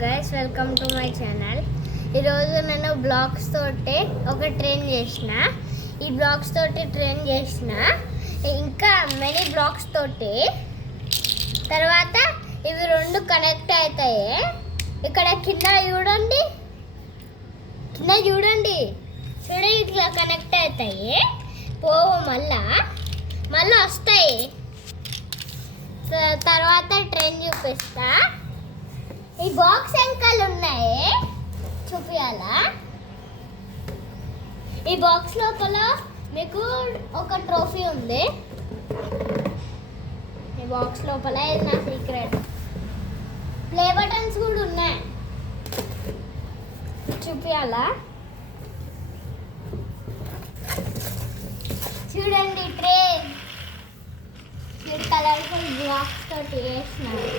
Guys, welcome to my channel. ఈరోజు నేను blogs తోటి ఒక ట్రైన్ చేసిన. ఈ బ్లాగ్స్ తోటి ట్రైన్ చేసిన, ఇంకా మెనీ బ్లాగ్స్ తోటి. తర్వాత ఇవి రెండు కనెక్ట్ అవుతాయి. ఇక్కడ కింద చూడండి, చూడండి ఇట్లా కనెక్ట్ అవుతాయి. మళ్ళీ వస్తాయి. తర్వాత ట్రైన్ చూపిస్తా. ఈ బాక్స్ వెనకాలు ఉన్నాయి, చూపియాలా? ఈ బాక్స్ లోపల మీకు ఒక ట్రోఫీ ఉంది. ఈ బాక్స్ లోపల ఇది నా సీక్రెట్. ప్లే బటన్స్ కూడా ఉన్నాయి, చూపియాలా? చూడండి, ట్రైన్ కలర్ఫుల్ బ్లాక్స్ తోటి వేసినారు.